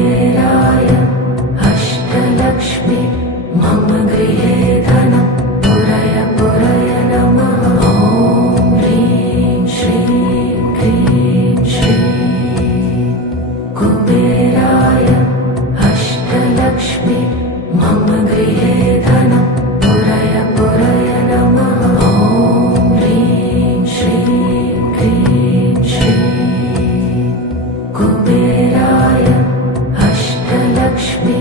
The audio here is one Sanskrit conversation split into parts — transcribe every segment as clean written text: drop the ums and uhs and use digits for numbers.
कुबेराय अष्टलक्ष्मी मम गृहे धनं पुरय पुरय नमः। ॐ ह्रीं श्रीं क्रीं श्रीं कुबेराय अष्टलक्ष्मी मम गृहे धनं पुरय पुरय नमः। ॐ ह्रीं श्रीं क्रीं श्रीं कुबेराय अष्टलक्ष्मी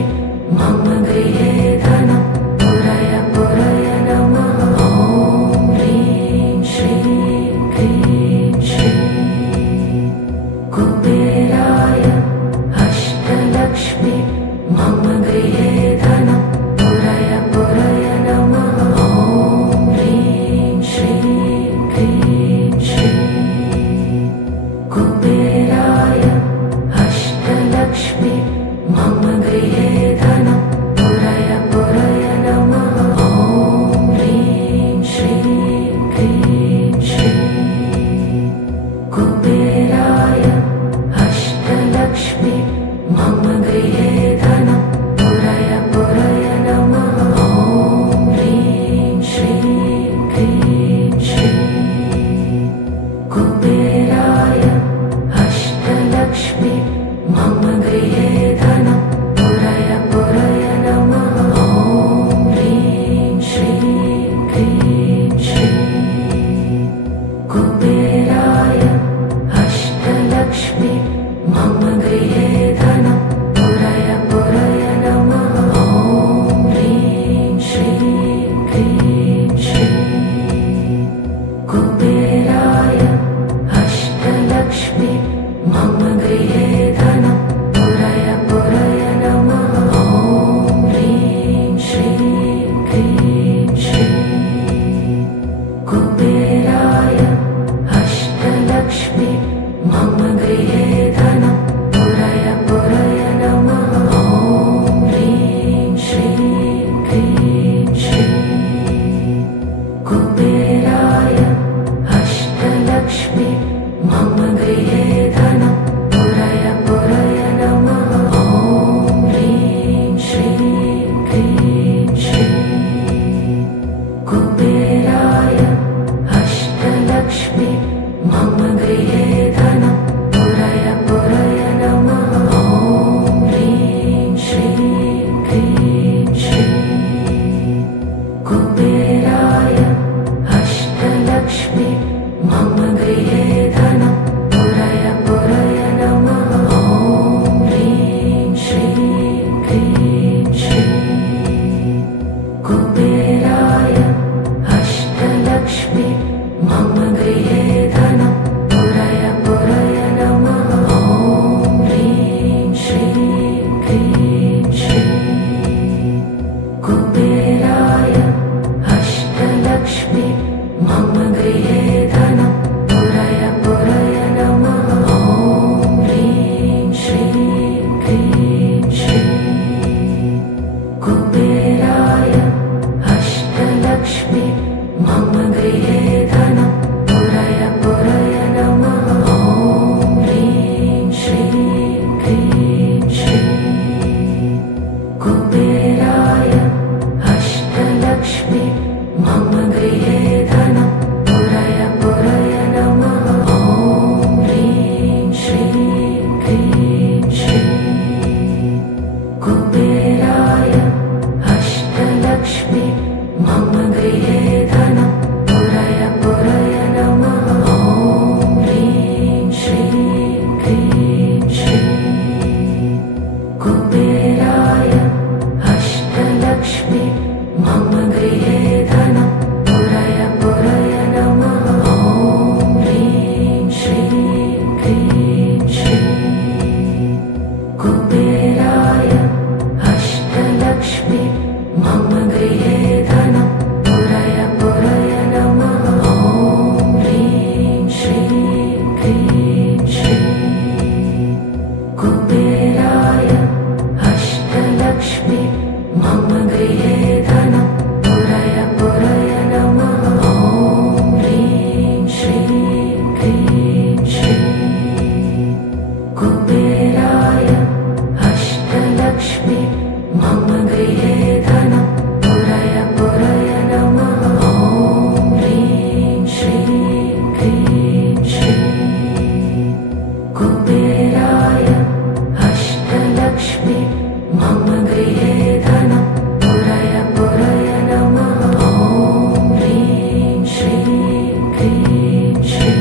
मम गृहे धनं पुरय पुरय नमः। ॐ ह्रीं श्रीं क्रीं श्रीं कुबेराय अष्टलक्ष्मी मम गृहे धनं पुरय पुरय नमः। ॐ ह्रीं श्रीं क्रीं श्रीं कुबेराय अष्टलक्ष्मी मम गृहे धनं पुरय पुरय नमः। ॐ ह्रीं श्रीं क्रीं श्रीं कुबेराय अष्टलक्ष्मी मम गृहे धनं पुरय पुरय नमः। ॐ ह्रीं श्रीं क्रीं श्रीं कुबेराय अष्टलक्ष्मी मम गृहे धनं पुरय पुरय नमः। ॐ ह्रीं श्रीं क्रीं श्रीं कुबेराय अष्टलक्ष्मी मम गृहे धनं पुरय पुरय नमः। ॐ ह्रीं श्रीं क्रीं श्रीं कुबेराय अष्टलक्ष्मी मम गृहे धनं पुरय अष्टलक्ष्मी मम गृहे धनं पुरय पुरय नमः ॐ ह्रीं श्रीं क्रीं श्रीं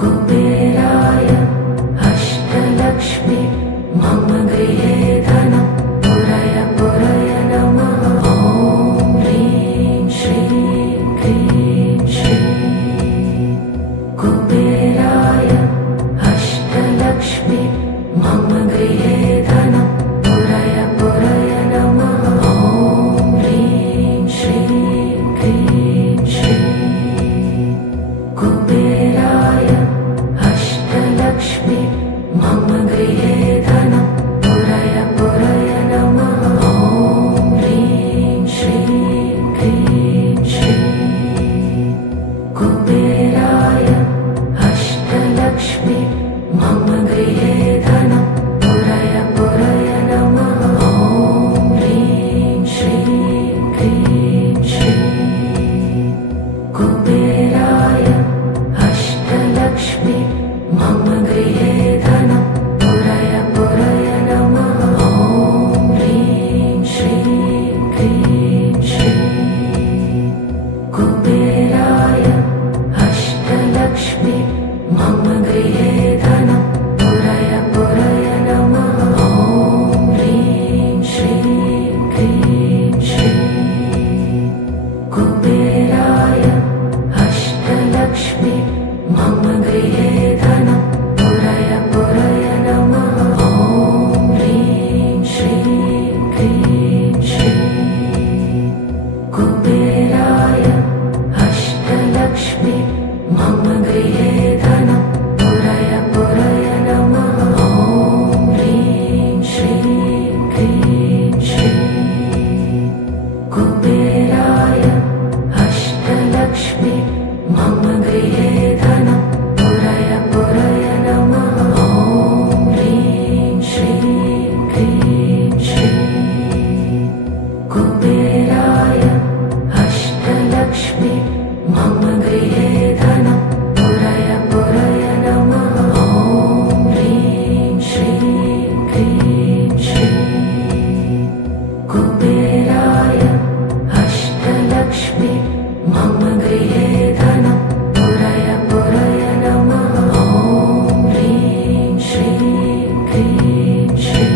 कुबेराय अष्टलक्ष्मी मम गृहे धनं पुरय पुरय नमः ॐ ह्रीं श्रीं क्रीं श्रीं कुबेराय अष्टलक्ष्मी मम गृहे धनं पुरय पुरय नमः ॐ ह्रीं श्रीं क्रीं श्रीं कुबेराय अष्टलक्ष्मी मम गृहे धनं पुरय पुरय नमः ॐ ह्रीं श्रीं क्रीं श्रीं कुबेराय अष्टलक्ष्मी मम गृहे धनं पुरय पुरय नमः ॐ ह्रीं श्रीं क्रीं श्रीं कुबेराय अष्टलक्ष्मी मम गृहे धनं पुरय पुरय नमः ॐ ह्रीं श्रीं क्रीं श्रीं कुबेराय अष्टलक्ष्मी मम गृहे धनं पुरय पुरय नमः ॐ ह्रीं श्रीं क्रीं श्रीं कुबेराय अष्टलक्ष्मी मम गृहे धनं पुरय पुरय नमः ॐ ह्रीं श्रीं क्रीं श्रीं कुबेराय अष्टलक्ष्मी मम गृहे धनं पुरय पुरय नमः ॐ ह्रीं श्रीं क्रीं श्रीं कुबेराय अष्टलक्ष्मी मम गृहे धनं पुरय पुरय नमः ॐ ह्रीं श्रीं क्रीं श्रीं कुबेराय अष्टलक्ष्मी मम गृहे धनं पुरय पुरय नमः ॐ ह्रीं श्रीं क्रीं श्रीं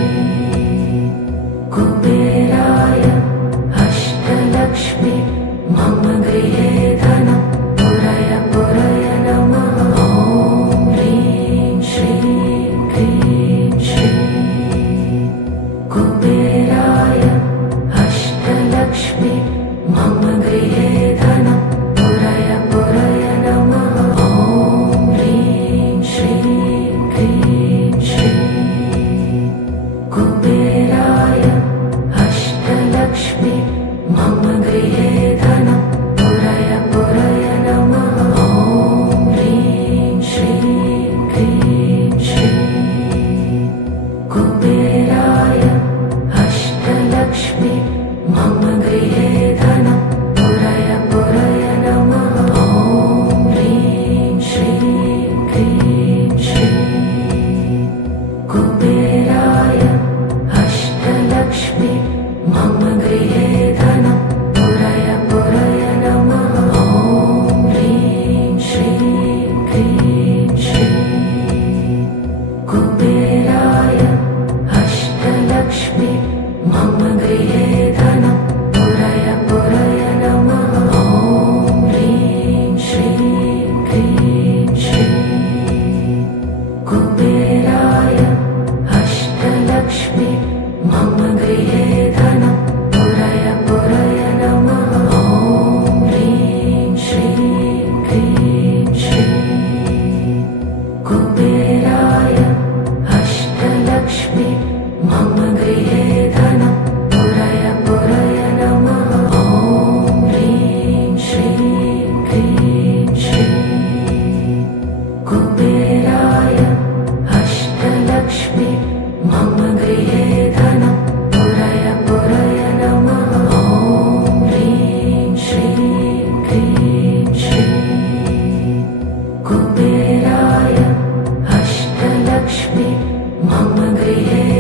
कुबेराय अष्टलक्ष्मी मम गृहे धनं पुरय पुरय नमः ॐ ह्रीं श्रीं क्रीं श्रीं कुबेराय अष्टलक्ष्मी मम गृहे धनं पुरय पुरय नमः ॐ ह्रीं श्रीं क्रीं श्रीं कुबेराय अष्टलक्ष्मी मम गृहे धनं पुरय पुरय नमः ॐ ह्रीं श्रीं क्रीं श्रीं कुबेराय अष्टलक्ष्मी मम गृहे धनं पुरय पुरय नमः ॐ ह्रीं श्रीं क्रीं श्रीं कुबेराय अष्टलक्ष्मी मम गृहे धनं पुरय पुरय नमः ॐ ह्रीं श्रीं क्रीं श्रीं कुबेराय अष्टलक्ष्मी मम गृहे धनं पुरय पुरय नमः ॐ ह्रीं श्रीं क्रीं श्रीं कुबेराय अष्टलक्ष्मी मम गृहे धनं पुरय पुरय नमः ॐ ह्रीं श्रीं क्रीं श्रीं कुबेराय अष्टलक्ष्मी मम गृहे धनं पुरय पुरय नमः ॐ ह्रीं श्रीं क्रीं श्रीं कुबेराय अष्टलक्ष्मी मम गृहे धनं पुरय पुरय नमः ॐ ह्रीं श्रीं क्रीं श्रीं कुबेराय अष्टलक्ष्मी मम गृहे धनं पुरय पुरय नमः ॐ ह्रीं श्रीं क्रीं श्रीं कुबेराय अष्टलक्ष्मी मम गृहे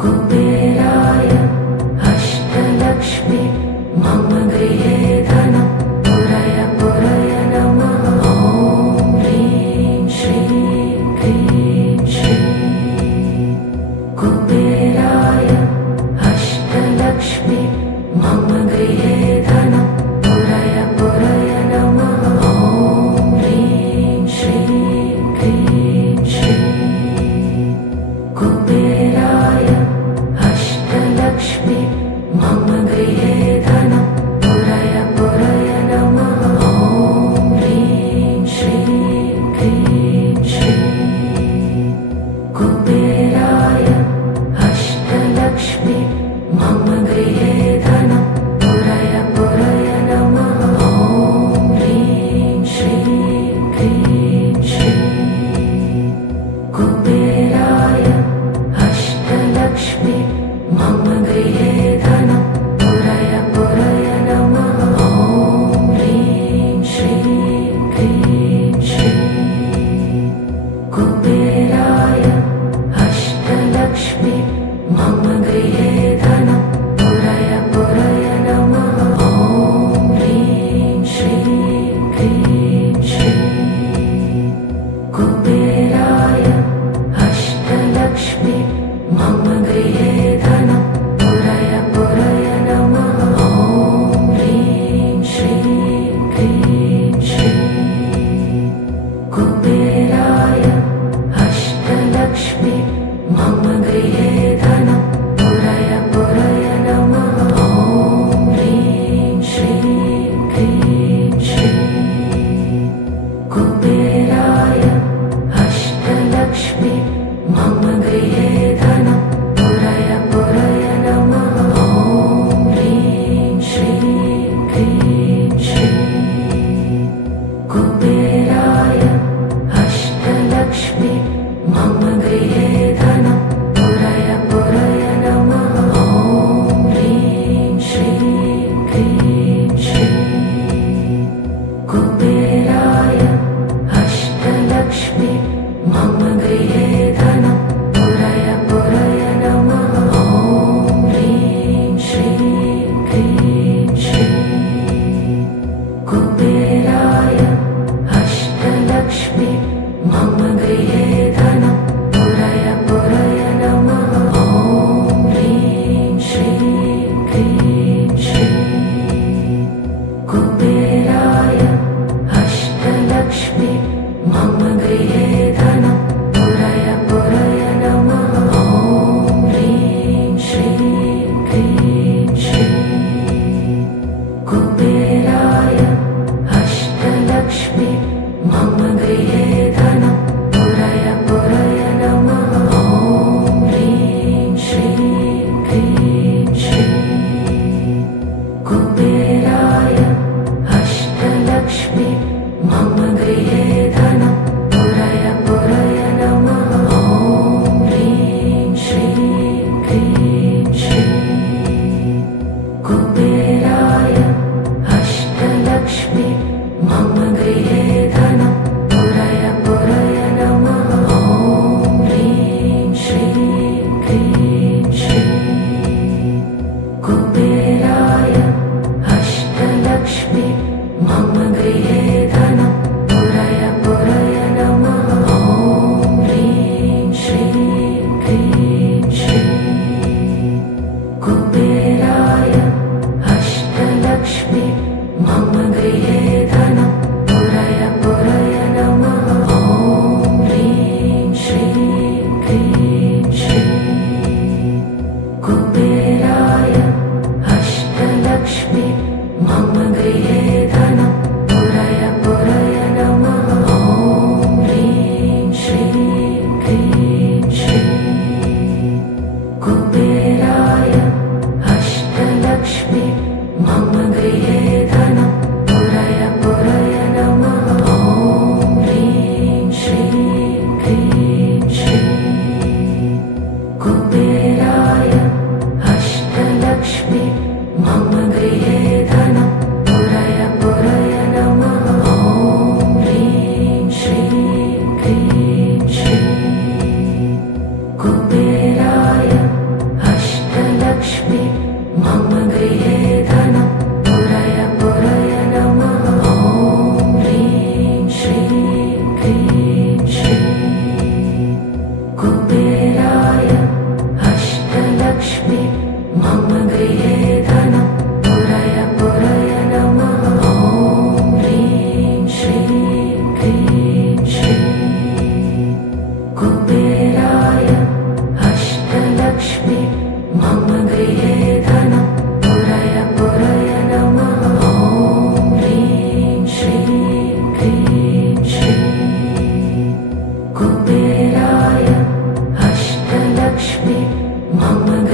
कुबेराय अष्टलक्ष्मी मम गृहे धनं पुरय पुरय नमः ॐ ह्रीं श्रीं क्रीं श्रीं कुबेराय अष्टलक्ष्मी मम गृहे धनं पुरय पुरय नमः ॐ ह्रीं श्रीं क्रीं श्रीं कुबेराय अष्टलक्ष्मी मम गृहे धनं पुरय पुरय नमः ॐ ह्रीं श्रीं क्रीं श्रीं कुबेराय अष्टलक्ष्मी मम गृहे धनं पुरय पुरय नमः ॐ ह्रीं श्रीं क्रीं श्रीं कुबेराय अष्टलक्ष्मी मम गृहे धनं पुरय पुरय नमः ॐ ह्रीं श्रीं क्रीं श्रीं कुबेराय अष्टलक्ष्मी मम गृहे धनं पुरय पुरय नमः ॐ ह्रीं श्रीं क्रीं श्रीं कुबेराय अष्टलक्ष्मी मम गृहे धनं पुरय पुरय नमः ॐ ह्रीं श्रीं क्रीं श्रीं कुबेराय अष्टलक्ष्मी मम गृहे धनं पुरय पुरय नमः ॐ ह्रीं श्रीं क्रीं श्रीं कुबेराय अष्टलक्ष्मी मम गृहे धनं पुरय पुरय नमः ॐ ह्रीं श्रीं क्रीं श्रीं कुबेराय अष्टलक्ष्मी मम गृहे धनं पुरय पुरय नमः ॐ ह्रीं श्रीं क्रीं श्रीं कुबेराय अष्टलक्ष्मी मम गृहे धनं पुरय पुरय नमः ॐ ह्रीं श्रीं क्रीं श्रीं कुबेराय अष्टलक्ष्मी मम गृहे धनं पुरय पुरय नमः ॐ ह्रीं श्रीं क्रीं श्रीं कुबेराय अष्टलक्ष्मी मम गृहे धनं पुरय पुरय नमः ॐ ह्रीं श्रीं क्रीं श्रीं कुबेराय अष्टलक्ष्मी मम गृहे धनं पुरय पुरय नमः ॐ ह्रीं श्रीं क्रीं श्रीं कुबेराय अष्टलक्ष्मी मम गृहे धनं पुरय पुरय नमः ॐ ह्रीं श्रीं क्रीं श्रीं कुबेराय अष्टलक्ष्मी मम गृहे धनं पुरय पुरय नमः ॐ ह्रीं श्रीं क्रीं श्रीं कुबेराय अष्टलक्ष्मी मम गृहे धनं पुरय पुरय नमः ॐ ह्रीं श्रीं क्रीं श्रीं कुबेराय अष्टलक्ष्मी मम गृहे धनं पुरय पुरय नमः ॐ ह्रीं श्रीं क्रीं श्रीं कुबेराय अष्टलक्ष्मी मम गृहे धनं पुरय पुरय नमः ॐ ह्रीं श्रीं क्रीं श्रीं कुबेराय अष्टलक्ष्मी मम गृहे धनं पुरय पुरय नमः ॐ ह्रीं श्रीं क्रीं श्रीं कुबेराय अष्टलक्ष्मी मम गृहे धनं पुरय पुरय नमः ॐ ह्रीं श्रीं क्रीं श्रीं कुबेराय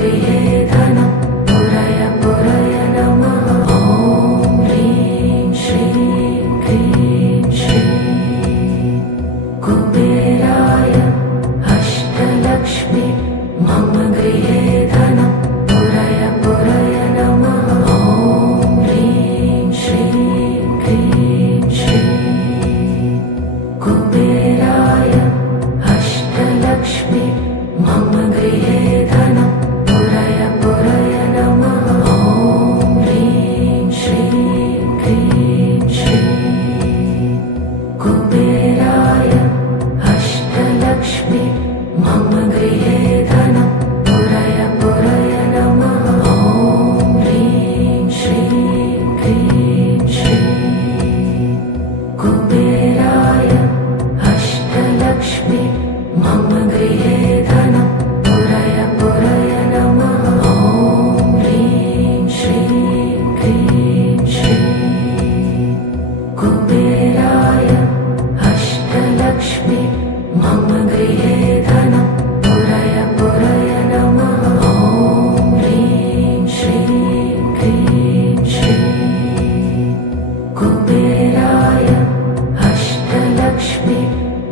गृहे धनं पुरय पुरय नमः ॐ ह्रीं श्रीं क्लीं श्रीं कुबेराय अष्टलक्ष्मी मम गृहे धनं पुरय पुरय नमः ॐ ह्रीं श्रीं क्लीं श्रीं कुबेराय अष्टलक्ष्मी मम गृहे धनं पुरय पुरय नमः ॐ ह्रीं श्रीं क्लीं श्रीं कुबेराय अष्टलक्ष्मी मम गृहे धनं पुरय पुरय नमः ॐ ह्रीं श्रीं क्लीं श्रीं कुबेराय अष्टलक्ष्मी मम गृहे धनं पुरय पुरय नमः ॐ ह्रीं श्रीं क्लीं श्रीं कुबेराय अष्टलक्ष्मी मम गृहे धनं पुरय पुरय नमः ॐ ह्रीं श्रीं क्लीं श्रीं कुबेराय अष्टलक्ष्मी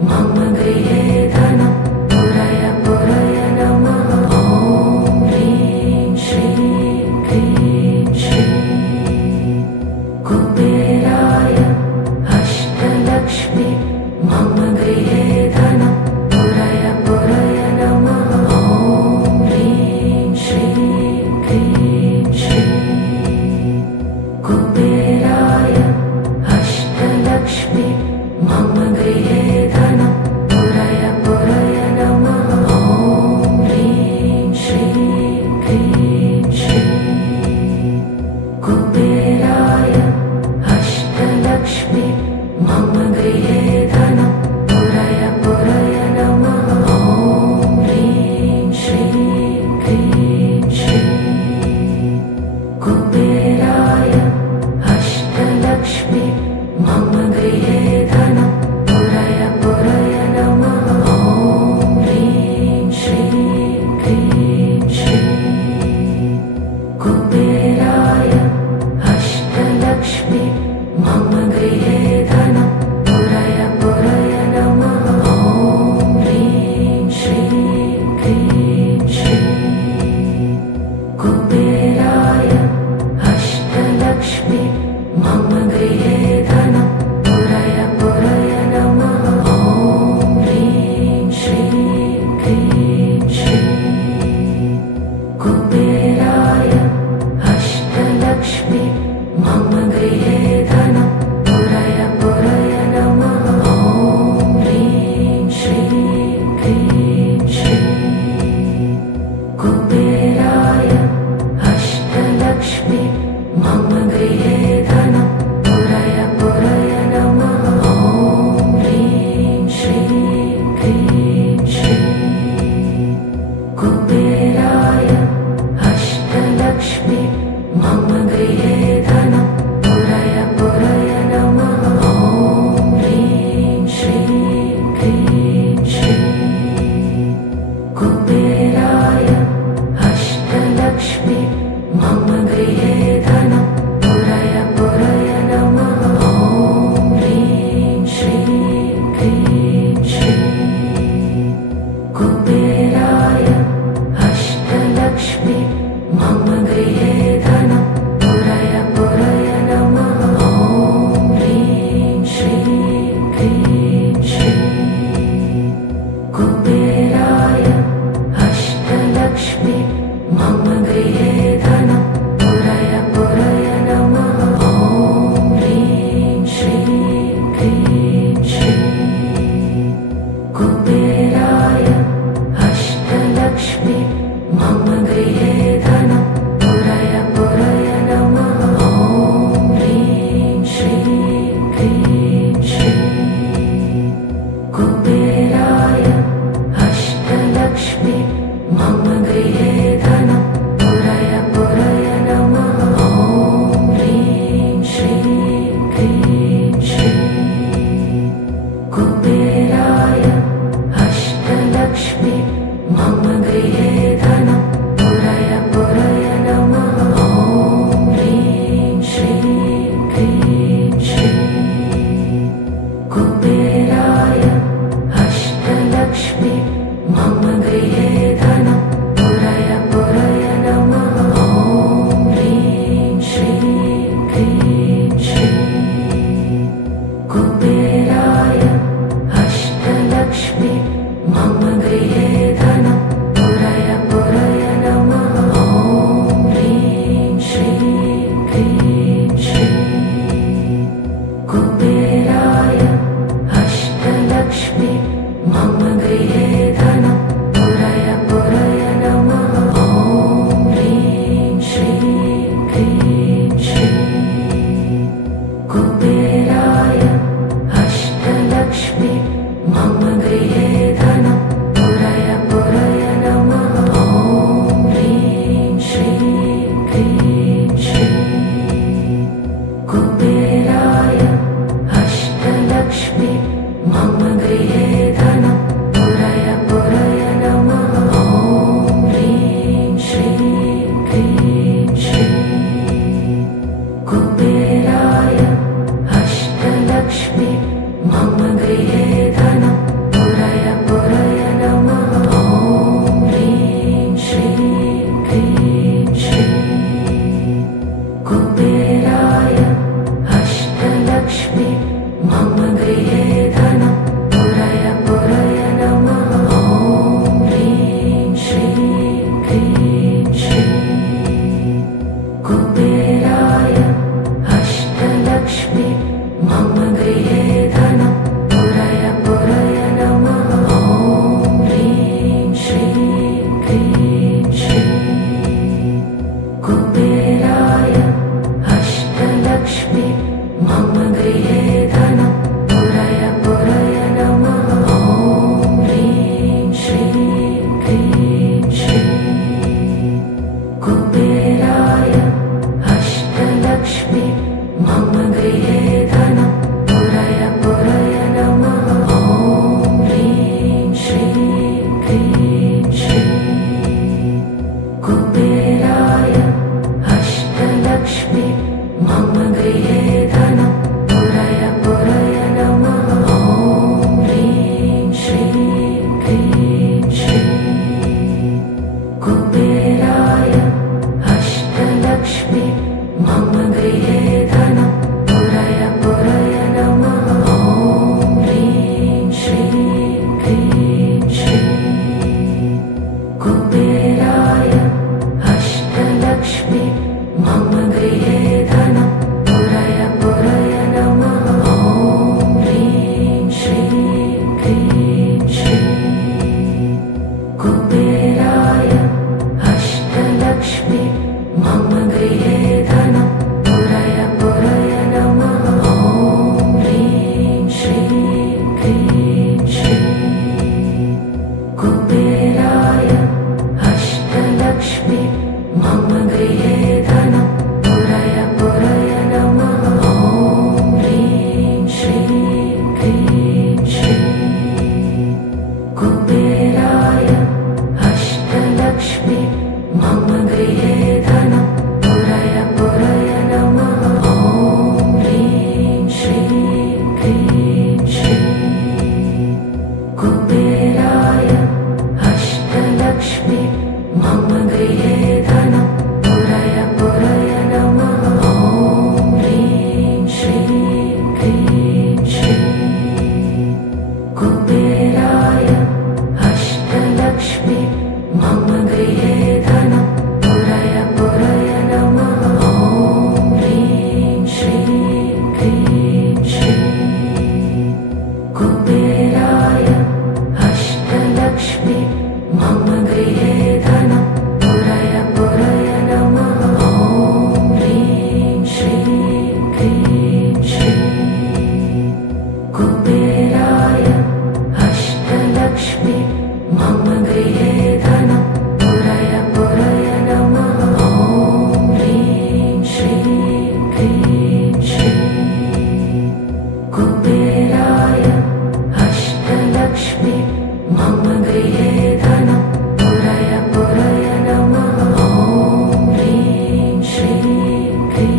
मम गृहे धनं पुरय पुरय नमः ॐ ह्रीं श्रीं क्लीं श्रीं कुबेराय अष्टलक्ष्मी मम गृहे धनं पुरय पुरय नमः ॐ ह्रीं श्रीं क्लीं श्रीं कुबेराय अष्टलक्ष्मी मम गृहे धनं पुरय पुरय नमः ॐ ह्रीं श्रीं क्लीं श्रीं कुबेराय अष्टलक्ष्मी मम गृहे धनं पुरय पुरय नमः ॐ ह्रीं श्रीं क्लीं श्रीं कुबेराय अष्टलक्ष्मी मम गृहे धनं पुरय पुरय नमः ॐ ह्रीं श्रीं क्लीं श्रीं कुबेराय अष्टलक्ष्मी मम गृहे धनं पुरय पुरय नमः ॐ ह्रीं श्रीं क्लीं श्रीं कुबेराय अष्टलक्ष्मी मम गृहे धनं पुरय पुरय नमः ॐ ह्रीं श्रीं क्लीं श्रीं कुबेराय अष्टलक्ष्मी मम गृहे धनं पुरय पुरय नमः ॐ ह्रीं श्रीं क्लीं श्रीं कुबेराय अष्टलक्ष्मी मम गृहे धनं पुरय पुरय नमः ॐ ह्रीं श्रीं क्लीं श्रीं कुबेराय अष्टलक्ष्मी मम गृहे धनं पुरय पुरय नमः ॐ ह्रीं श्रीं क्लीं श्रीं कुबेराय अष्टलक्ष्मी मम गृहे धनं पुरय पुरय नमः ॐ ह्रीं श्रीं क्लीं श्रीं कुबेराय अष्टलक्ष्मी मम गृहे धनं पुरय पुरय नमः ॐ ह्रीं श्रीं क्लीं श्रीं कुबेराय अष्टलक्ष्मी मम गृहे धनं पुरय पुरय नमः ॐ ह्रीं श्रीं क्लीं श्रीं कुबेराय अष्टलक्ष्मी मम गृहे धनं पुरय पुरय नमः ॐ ह्रीं श्रीं क्लीं श्रीं कुबेराय अष्टलक्ष्मी मम गृहे धनं पुरय पुरय नमः ॐ ह्रीं श्रीं क्लीं श्रीं कुबेराय अष्टलक्ष्मी मम गृहे धनं पुरय कुबेराय अष्टलक्ष्मी मम गृहे धनं पुरय पुरय नमः ॐ ह्रीं श्रीं क्रीं श्रीं कुबेराय अष्टलक्ष्मी मम गृहे धनं पुरय पुरय नमः ॐ ह्रीं श्रीं क्रीं श्रीं कुबेराय अष्टलक्ष्मी मम गृहे धनं पुरय पुरय नमः ॐ ह्रीं श्रीं क्रीं श्रीं कुबेराय अष्टलक्ष्मी मम गृहे धनं पुरय पुरय नमः ॐ ह्रीं श्रीं क्रीं श्रीं कुबेराय अष्टलक्ष्मी मम गृहे धनं पुरय पुरय नमः ॐ ह्रीं श्रीं क्रीं श्रीं कुबेराय अष्टलक्ष्मी मम गृहे धनं पुरय पुरय नमः ॐ ह्रीं श्रीं क्रीं श्रीं कुबेराय अष्टलक्ष्मी मम गृहे धनं पुरय पुरय नमः ॐ ह्रीं श्रीं क्रीं श्रीं कुबेराय अष्टलक्ष्मी मम गृहे धनं पुरय पुरय नमः ॐ ह्रीं श्रीं क्रीं श्रीं कुबेराय अष्टलक्ष्मी मम गृहे धनं पुरय पुरय नमः ॐ ह्रीं श्रीं क्रीं श्रीं कुबेराय अष्टलक्ष्मी मम गृहे धनं पुरय पुरय नमः ॐ ह्रीं श्रीं क्रीं श्रीं कुबेराय अष्टलक्ष्मी मम गृहे धनं पुरय पुरय नमः ॐ ह्रीं श्रीं क्रीं श्रीं कुबेराय अष्टलक्ष्मी मम गृहे धनं पुरय पुरय नमः ॐ ह्रीं श्रीं क्रीं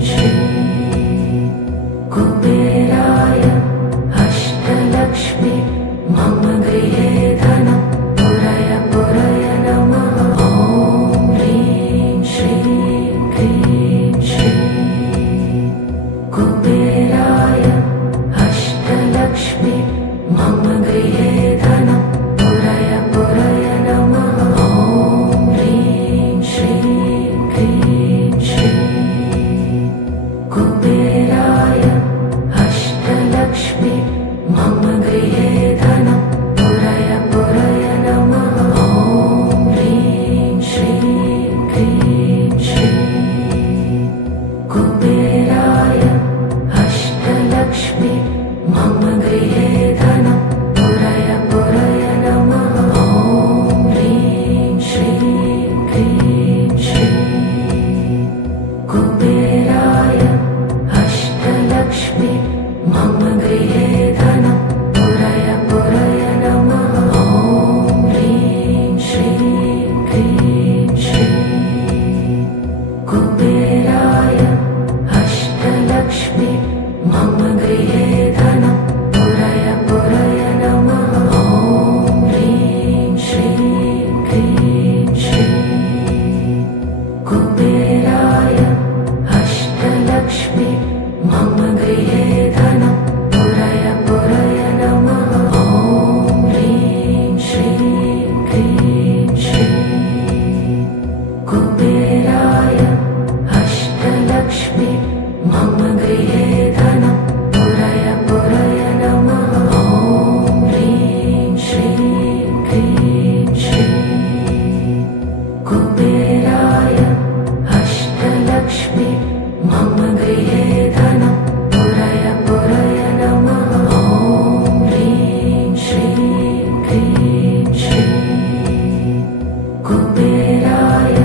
श्रीं कुबेराय अष्टलक्ष्मी मम गृहे धनं पुरय पुरय नमः ॐ ह्रीं श्रीं क्रीं श्रीं कुबेराय अष्टलक्ष्मी मम गृहे धनं पुरय पुरय नमः ॐ ह्रीं श्रीं क्रीं श्रीं कुबेराय अष्टलक्ष्मी मम गृहे धनं पुरय पुरय नमः ॐ ह्रीं श्रीं क्रीं श्रीं कुबेराय अष्टलक्ष्मी मम गृहे धनं पुरय पुरय नमः ॐ ह्रीं श्रीं क्रीं श्रीं कुबेराय अष्टलक्ष्मी मम गृहे धनं पुरय पुरय नमः ॐ ह्रीं श्रीं क्रीं श्रीं कुबेराय अष्टलक्ष्मी मम गृहे धनं पुरय पुरय नमः ॐ ह्रीं श्रीं क्रीं श्रीं कुबेराय अष्टलक्ष्मी मम गृहे धनं पुरय पुरय नमः ॐ ह्रीं श्रीं क्रीं श्रीं कुबेराय अष्टलक्ष्मी मम गृहे धनं पुरय पुरय नमः ॐ ह्रीं श्रीं क्रीं श्रीं कुबेराय अष्टलक्ष्मी मम गृहे धनं पुरय पुरय नमः ॐ ह्रीं श्रीं क्रीं श्रीं कुबेराय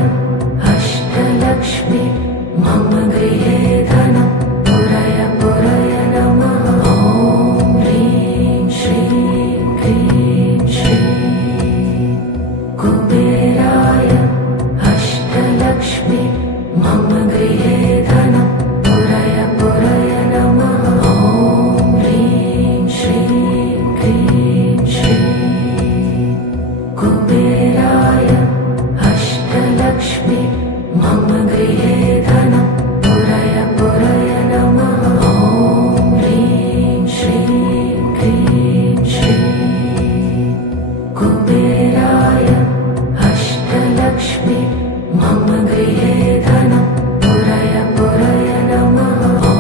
मम गृहे धनं पुरय पुरय नमः ॐ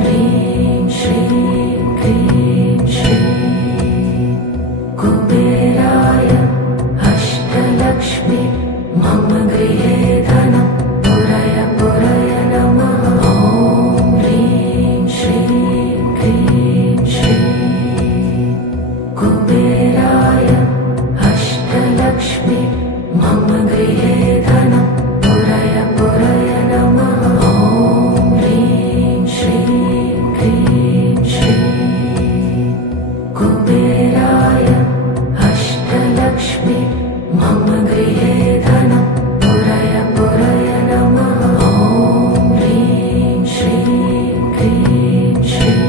ह्रीं श्रीं क्लीं श्रीं कुबेराय अष्टलक्ष्मी मम गृहे धनं पुरय पुरय नमः ॐ ह्रीं श्रीं क्लीं श्रीं कुबेराय अष्टलक्ष्मी मम गृहे धनं पुरय पुरय नमः ॐ ह्रीं श्रीं क्लीं श्रीं कुबेराय अष्टलक्ष्मी मम गृहे धनं पुरय पुरय नमः ॐ ह्रीं श्रीं क्लीं श्रीं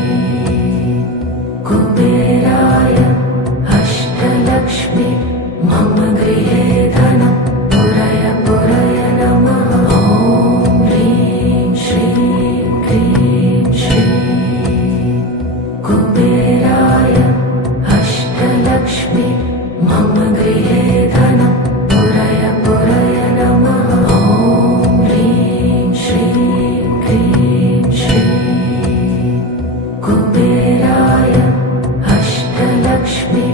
कुबेराय अष्टलक्ष्मी मम गृहे धनं पुरय पुरय नमः ॐ ह्रीं श्रीं क्लीं श्रीं कुबेराय अष्टलक्ष्मी मम गृहे धनं पुरय पुरय नमः ॐ ह्रीं श्रीं क्लीं श्रीं कुबेराय अष्टलक्ष्मी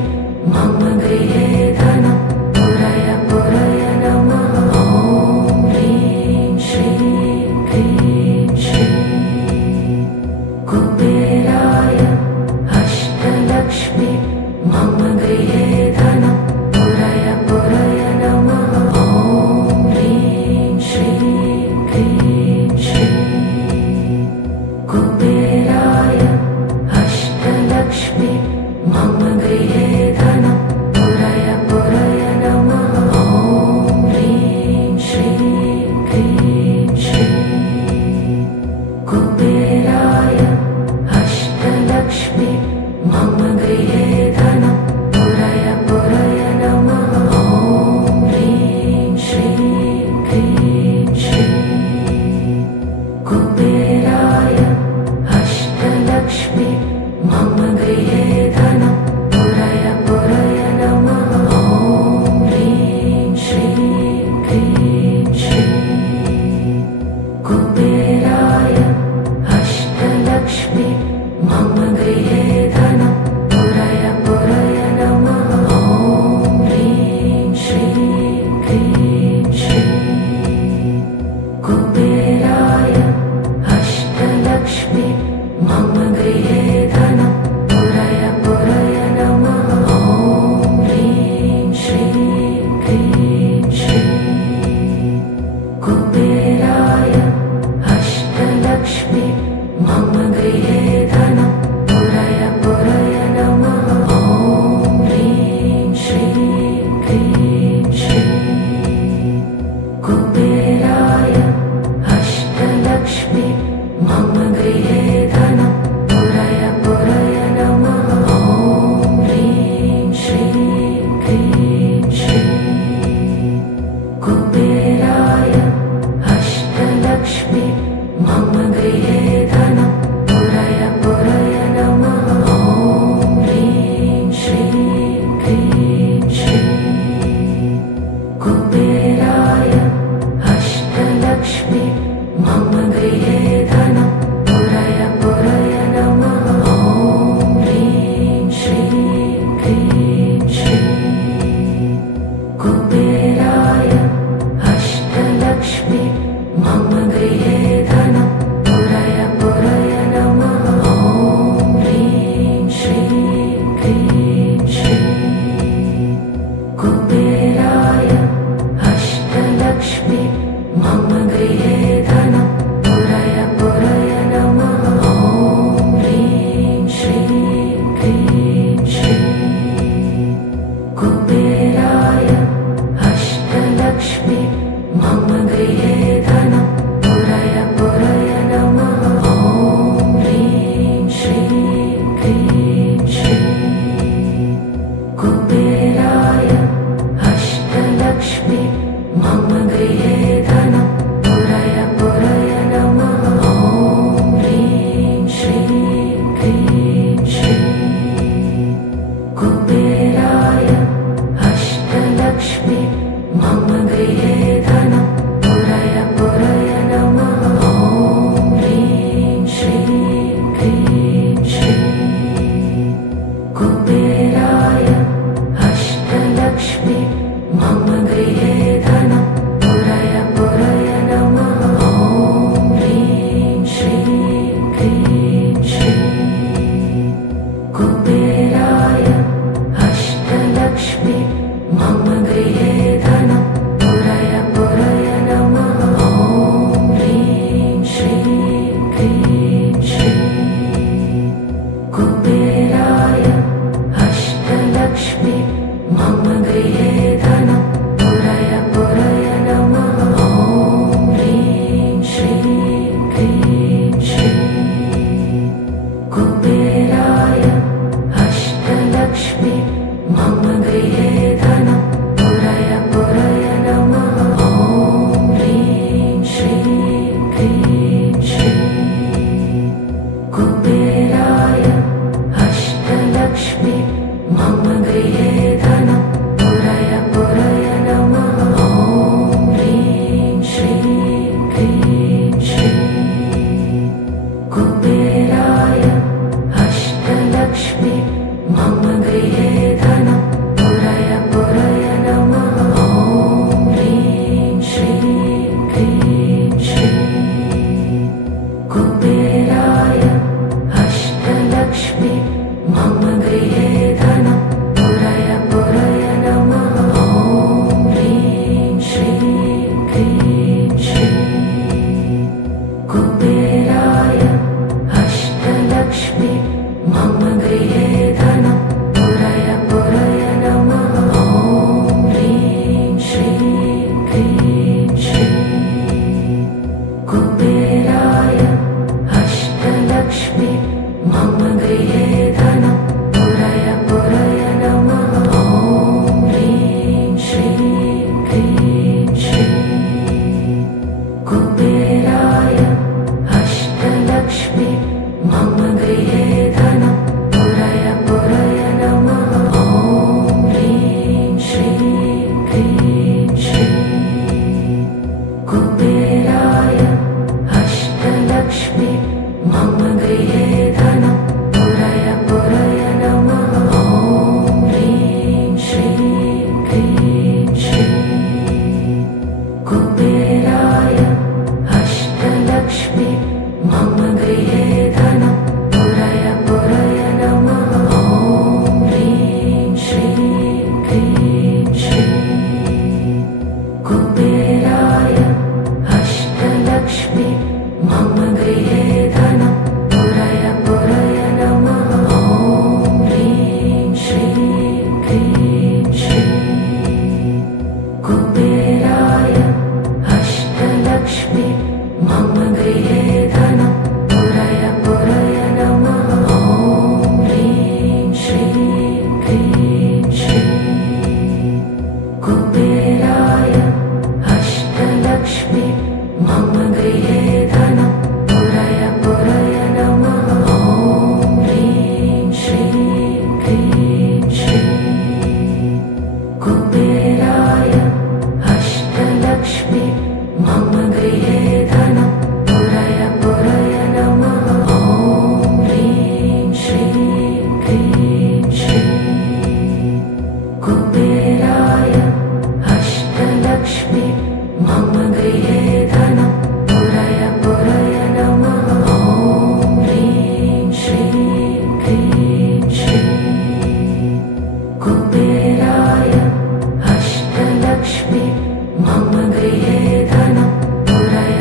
मम गृहे धनं पुरय पुरय नमः ॐ ह्रीं श्रीं क्लीं श्रीं कुबेराय अष्टलक्ष्मी मम गृहे धनं पुरय पुरय नमः ॐ ह्रीं श्रीं क्लीं श्रीं कुबेराय अष्टलक्ष्मी मम गृहे धनं पुरय पुरय नमः ॐ ह्रीं श्रीं क्लीं श्रीं कुबेराय अष्टलक्ष्मी मम गृहे धनं पुरय पुरय नमः ॐ ह्रीं श्रीं क्लीं श्रीं कुबेराय अष्टलक्ष्मी मम गृहे धनं पुरय पुरय नमः ॐ ह्रीं श्रीं क्लीं श्रीं कुबेराय अष्टलक्ष्मी मम गृहे धनं पुरय पुरय नमः ॐ ह्रीं श्रीं क्लीं श्रीं कुबेराय अष्टलक्ष्मी मम गृहे धनं पुरय पुरय नमः ॐ ह्रीं श्रीं क्लीं श्रीं कुबेराय अष्टलक्ष्मी मम गृहे धनं पुरय पुरय नमः ॐ ह्रीं श्रीं क्लीं श्रीं कुबेराय अष्टलक्ष्मी मम गृहे धनं पुरय पुरय नमः ॐ ह्रीं श्रीं क्लीं श्रीं कुबेराय अष्टलक्ष्मी मम गृहे धनं पुरय पुरय नमः ॐ ह्रीं श्रीं क्लीं श्रीं कुबेराय अष्टलक्ष्मी मम गृहे धनं पुरय पुरय नमः ॐ ह्रीं श्रीं क्लीं श्रीं कुबेराय अष्टलक्ष्मी मम गृहे धनं पुरय पुरय नमः ॐ ह्रीं श्रीं क्लीं श्रीं कुबेराय अष्टलक्ष्मी मम गृहे धनं पुरय पुरय नमः ॐ ह्रीं श्रीं क्लीं श्रीं कुबेराय अष्टलक्ष्मी मम गृहे धनं पुरय पुरय नमः ॐ ह्रीं श्रीं क्लीं श्रीं कुबेराय अष्टलक्ष्मी मम गृहे धनं पुरय पुरय नमः ॐ ह्रीं श्रीं क्लीं श्रीं कुबेराय अष्टलक्ष्मी मम गृहे धनं कुबेराय अष्टलक्ष्मी मम गृहे धनं पुरय पुरय नमः ॐ ह्रीं श्रीं क्रीं श्रीं कुबेराय अष्टलक्ष्मी मम गृहे धनं पुरय पुरय नमः ॐ ह्रीं श्रीं क्रीं श्रीं कुबेराय अष्टलक्ष्मी मम गृहे धनं पुरय पुरय नमः ॐ ह्रीं श्रीं क्रीं श्रीं कुबेराय अष्टलक्ष्मी मम गृहे धनं पुरय पुरय नमः ॐ ह्रीं श्रीं क्रीं श्रीं कुबेराय अष्टलक्ष्मी मम गृहे धनं पुरय पुरय नमः ॐ ह्रीं श्रीं क्रीं श्रीं कुबेराय अष्टलक्ष्मी मम गृहे धनं पुरय पुरय नमः ॐ ह्रीं श्रीं क्रीं श्रीं कुबेराय अष्टलक्ष्मी मम गृहे धनं पुरय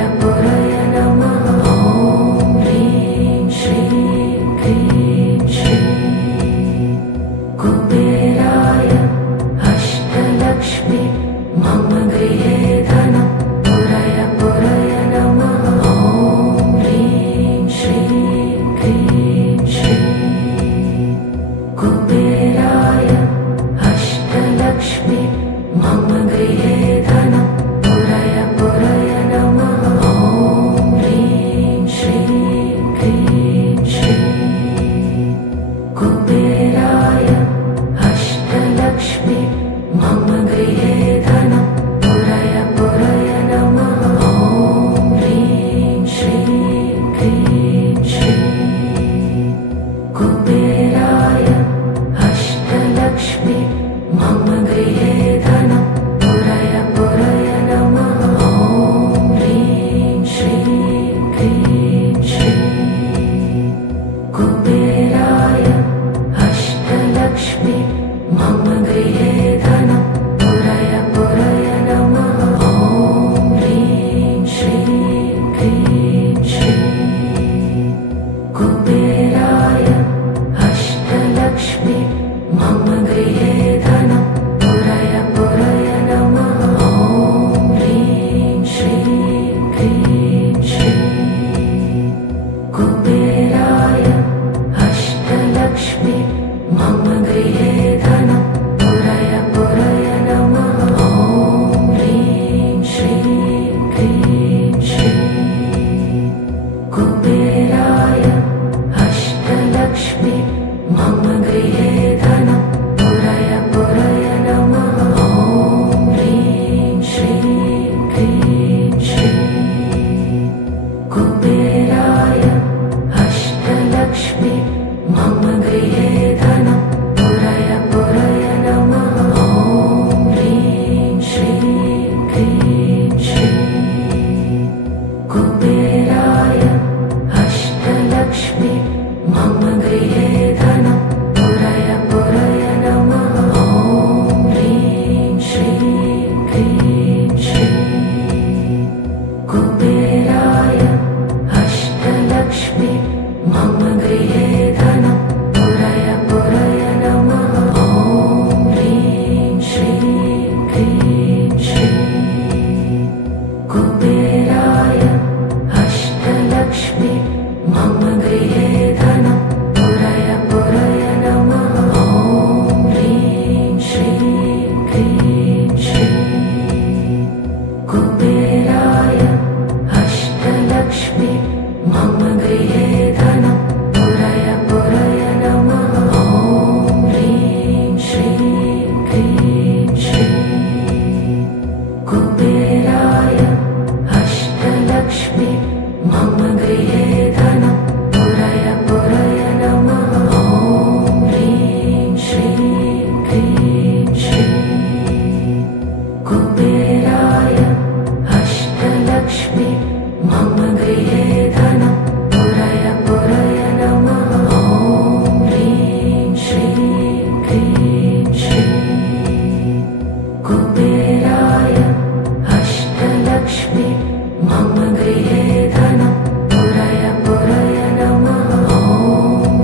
मम गृहे धनं पुरय पुरय नमः ॐ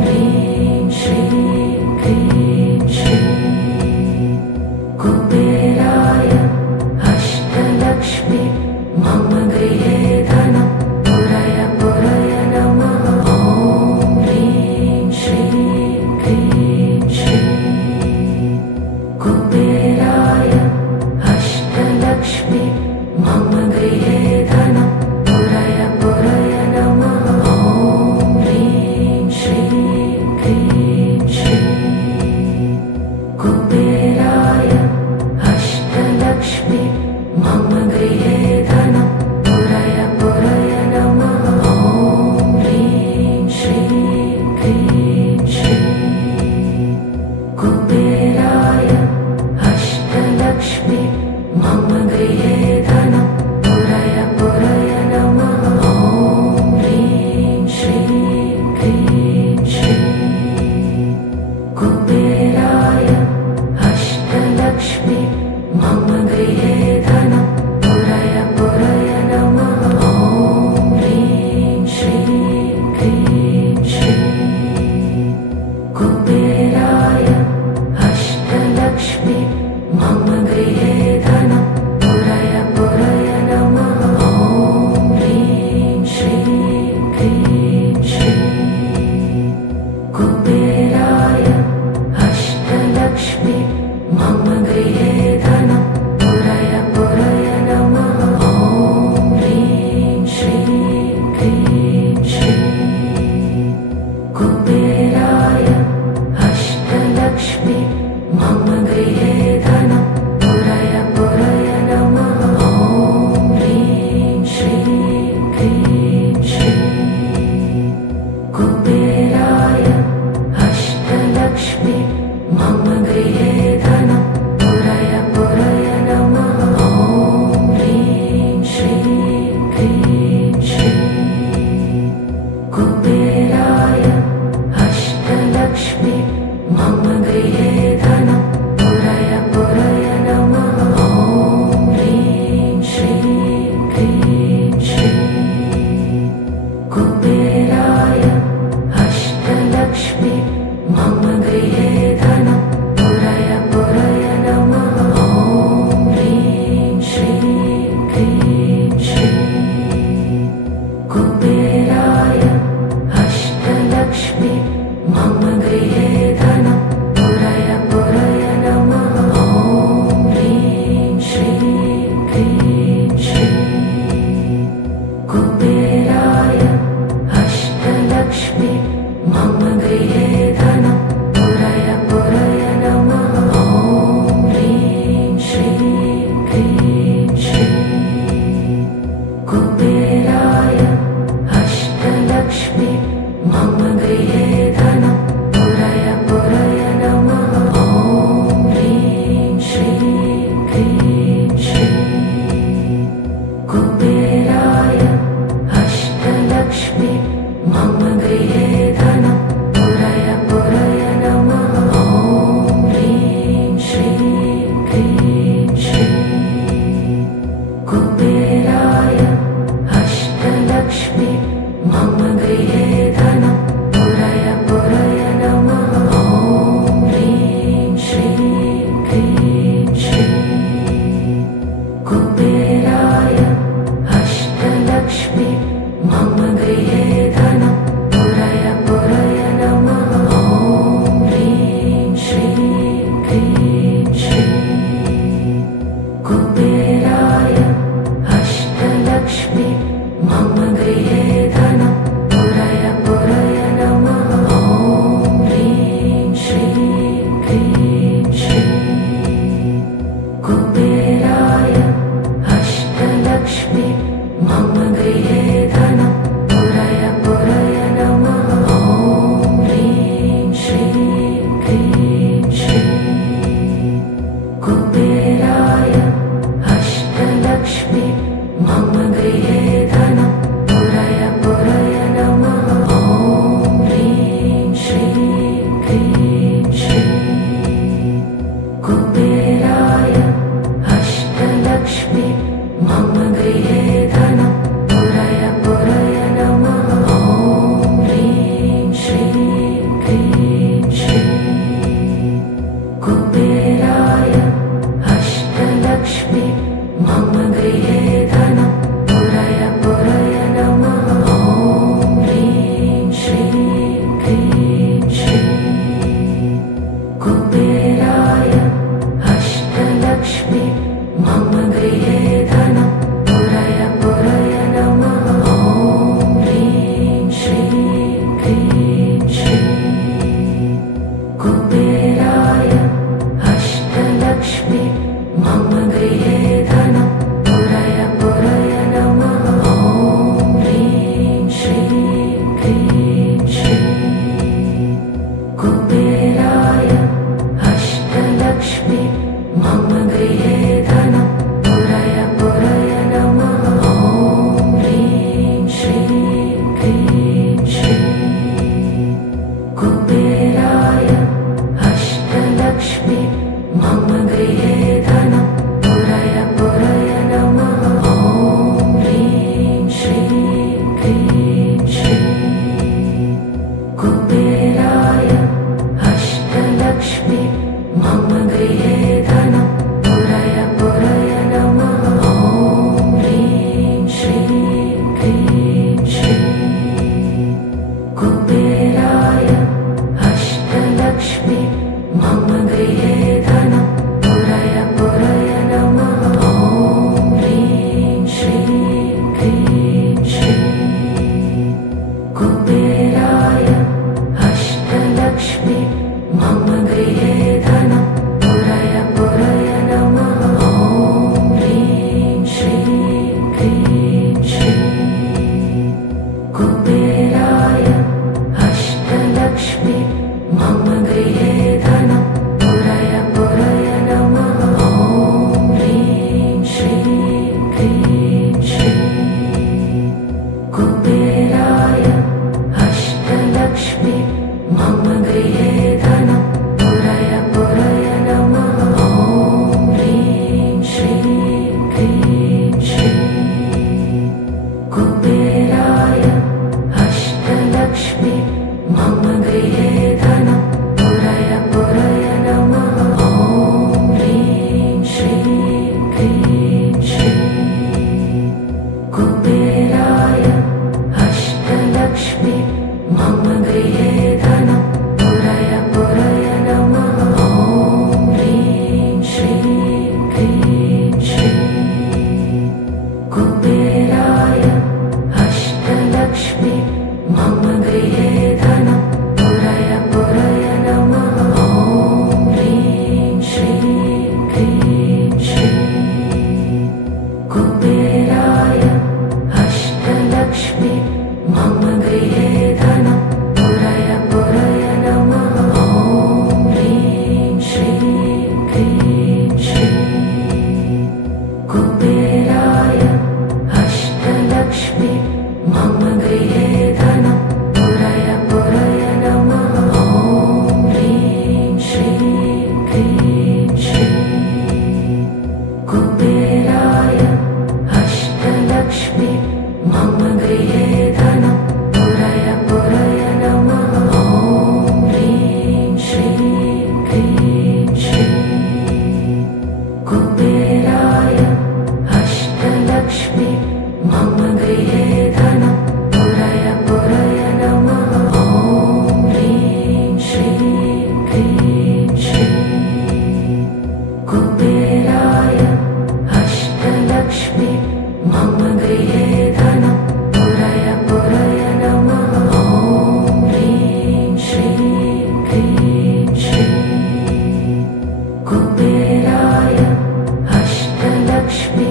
ह्रीं श्रीं क्रीं श्रीं कुबेराय अष्टलक्ष्मी मम गृहे धनं पुरय पुरय नमः ॐ ह्रीं श्रीं क्रीं श्रीं कुबेराय अष्टलक्ष्मी मम गृहे धनं पुरय पुरय नमः ॐ ह्रीं श्रीं क्रीं श्रीं कुबेराय अष्टलक्ष्मी मम गृहे धनं पुरय पुरय नमः ॐ ह्रीं श्रीं क्रीं श्रीं कुबेराय अष्टलक्ष्मी मम गृहे धनं पुरय पुरय नमः ॐ ह्रीं श्रीं क्रीं श्रीं कुबेराय अष्टलक्ष्मी मम गृहे धनं पुरय पुरय नमः ॐ ह्रीं श्रीं क्रीं श्रीं कुबेराय अष्टलक्ष्मी मम गृहे धनं पुरय पुरय नमः ॐ ह्रीं श्रीं क्रीं श्रीं कुबेराय अष्टलक्ष्मी मम गृहे धनं पुरय पुरय नमः ॐ ह्रीं श्रीं क्रीं श्रीं कुबेराय अष्टलक्ष्मी मम गृहे धनं पुरय पुरय नमः ॐ ह्रीं श्रीं क्रीं श्रीं कुबेराय अष्टलक्ष्मी मम गृहे धनं पुरय पुरय नमः ॐ ह्रीं श्रीं क्रीं श्रीं कुबेराय अष्टलक्ष्मी मम गृहे धनं पुरय पुरय नमः ॐ ह्रीं श्रीं क्रीं श्रीं कुबेराय अष्टलक्ष्मी मम गृहे धनं पुरय पुरय नमः ॐ ह्रीं श्रीं क्रीं श्रीं कुबेराय अष्टलक्ष्मी मम गृहे धनं पुरय पुरय नमः ॐ ह्रीं श्रीं क्रीं श्रीं कुबेराय अष्टलक्ष्मी मम गृहे धनं पुरय पुरय नमः ॐ ह्रीं श्रीं क्रीं श्रीं कुबेराय अष्टलक्ष्मी मम गृहे धनं पुरय पुरय नमः ॐ ह्रीं श्रीं क्रीं श्रीं कुबेराय अष्टलक्ष्मी मम गृहे धनं पुरय पुरय नमः ॐ ह्रीं श्रीं क्रीं श्रीं कुबेराय अष्टलक्ष्मी मम गृहे धनं पुरय पुरय नमः ॐ ह्रीं श्रीं क्रीं श्रीं कुबेराय अष्टलक्ष्मी मम गृहे धनं पुरय पुरय नमः ॐ ह्रीं श्रीं क्रीं श्रीं कुबेराय अष्टलक्ष्मी मम गृहे धनं पुरय पुरय नमः ॐ ह्रीं श्रीं क्रीं श्रीं कुबेराय अष्टलक्ष्मी मम गृहे धनं पुरय पुरय नमः ॐ ह्रीं श्रीं क्रीं श्रीं कुबेराय अष्टलक्ष्मी मम गृहे धनं पुरय पुरय नमः ॐ ह्रीं श्रीं क्रीं श्रीं कुबेराय अष्टलक्ष्मी मम गृहे धनं कुबेराय अष्टलक्ष्मी मम गृहे धनं पुरय पुरय नमः ॐ ह्रीं श्रीं क्रीं श्रीं कुबेराय अष्टलक्ष्मी मम गृहे धनं पुरय पुरय नमः ॐ ह्रीं श्रीं क्रीं श्रीं कुबेराय अष्टलक्ष्मी मम गृहे धनं पुरय पुरय नमः ॐ ह्रीं श्रीं क्रीं श्रीं कुबेराय अष्टलक्ष्मी मम गृहे धनं पुरय पुरय नमः ॐ ह्रीं श्रीं क्रीं श्रीं कुबेराय अष्टलक्ष्मी मम गृहे धनं पुरय पुरय नमः ॐ ह्रीं श्रीं क्रीं श्रीं कुबेराय अष्टलक्ष्मी मम गृहे धनं पुरय पुरय नमः ॐ ह्रीं श्रीं क्रीं श्रीं कुबेराय अष्टलक्ष्मी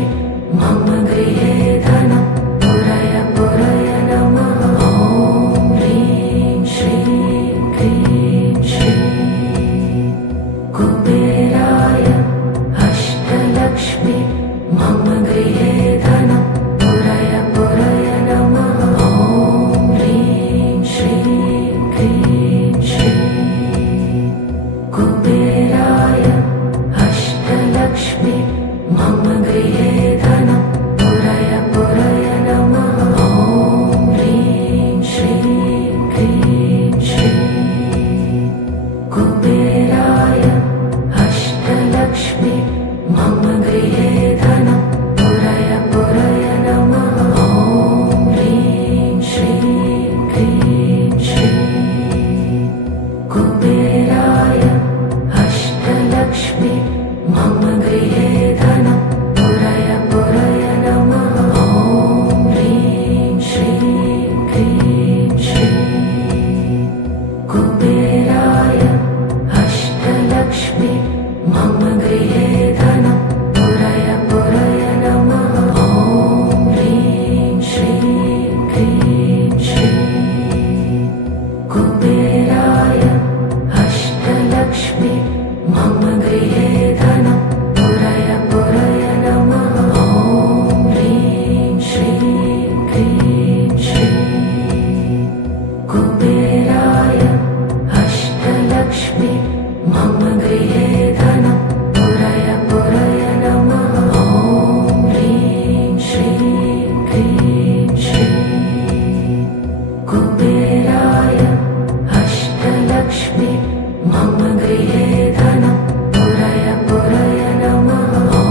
मम गृहे धनं पुरय पुरय नमः ॐ ह्रीं श्रीं क्रीं श्रीं कुबेराय अष्टलक्ष्मी मम गृहे धनं पुरय पुरय नमः ॐ ह्रीं श्रीं क्रीं श्रीं कुबेराय अष्टलक्ष्मी मम गृहे धनं पुरय पुरय नमः ॐ ह्रीं श्रीं क्रीं श्रीं कुबेराय अष्टलक्ष्मी मम गृहे धनं पुरय पुरय नमः ॐ ह्रीं श्रीं क्रीं श्रीं कुबेराय अष्टलक्ष्मी मम गृहे धनं पुरय पुरय नमः ॐ ह्रीं श्रीं क्रीं श्रीं कुबेराय अष्टलक्ष्मी मम गृहे धनं पुरय पुरय नमः ॐ ह्रीं श्रीं क्रीं श्रीं कुबेराय अष्टलक्ष्मी मम गृहे धनं पुरय पुरय नमः ॐ ह्रीं श्रीं क्रीं श्रीं कुबेराय अष्टलक्ष्मी मम गृहे धनं पुरय पुरय नमः ॐ ह्रीं श्रीं क्रीं श्रीं कुबेराय अष्टलक्ष्मी मम गृहे धनं पुरय पुरय नमः ॐ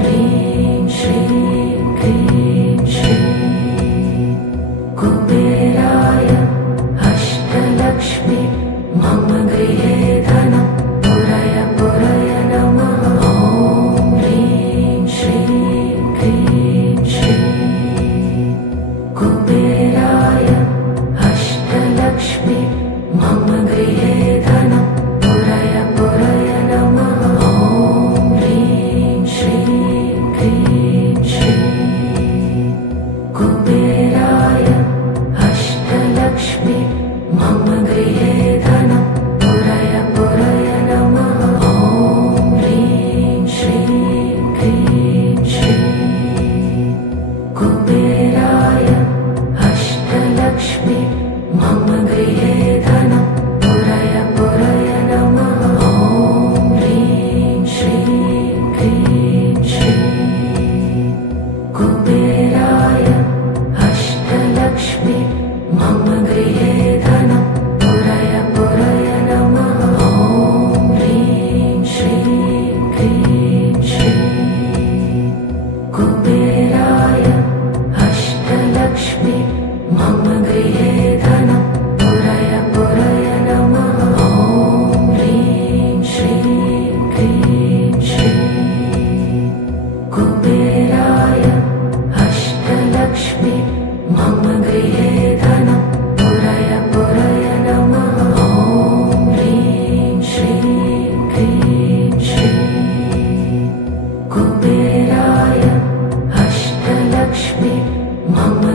ह्रीं श्रीं क्रीं श्रीं कुबेराय अष्टलक्ष्मी मम गृहे धनं पुरय पुरय नमः ॐ ह्रीं श्रीं क्रीं श्रीं कुबेराय अष्टलक्ष्मी मम गृहे धनं पुरय पुरय नमः ॐ ह्रीं श्रीं क्रीं श्रीं कुबेराय अष्टलक्ष्मी मम गृहे धनं पुरय पुरय नमः ॐ ह्रीं श्रीं क्रीं श्रीं कुबेराय अष्टलक्ष्मी मम गृहे धनं पुरय पुरय नमः ॐ ह्रीं श्रीं क्रीं श्रीं कुबेराय अष्टलक्ष्मी मम गृहे धनं पुरय पुरय नमः ॐ ह्रीं श्रीं क्रीं श्रीं कुबेराय अष्टलक्ष्मी मम गृहे धनं पुरय पुरय नमः ॐ ह्रीं श्रीं क्रीं श्रीं कुबेराय अष्टलक्ष्मी मम गृहे धनं पुरय पुरय नमः ॐ ह्रीं श्रीं क्रीं श्रीं कुबेराय अष्टलक्ष्मी मम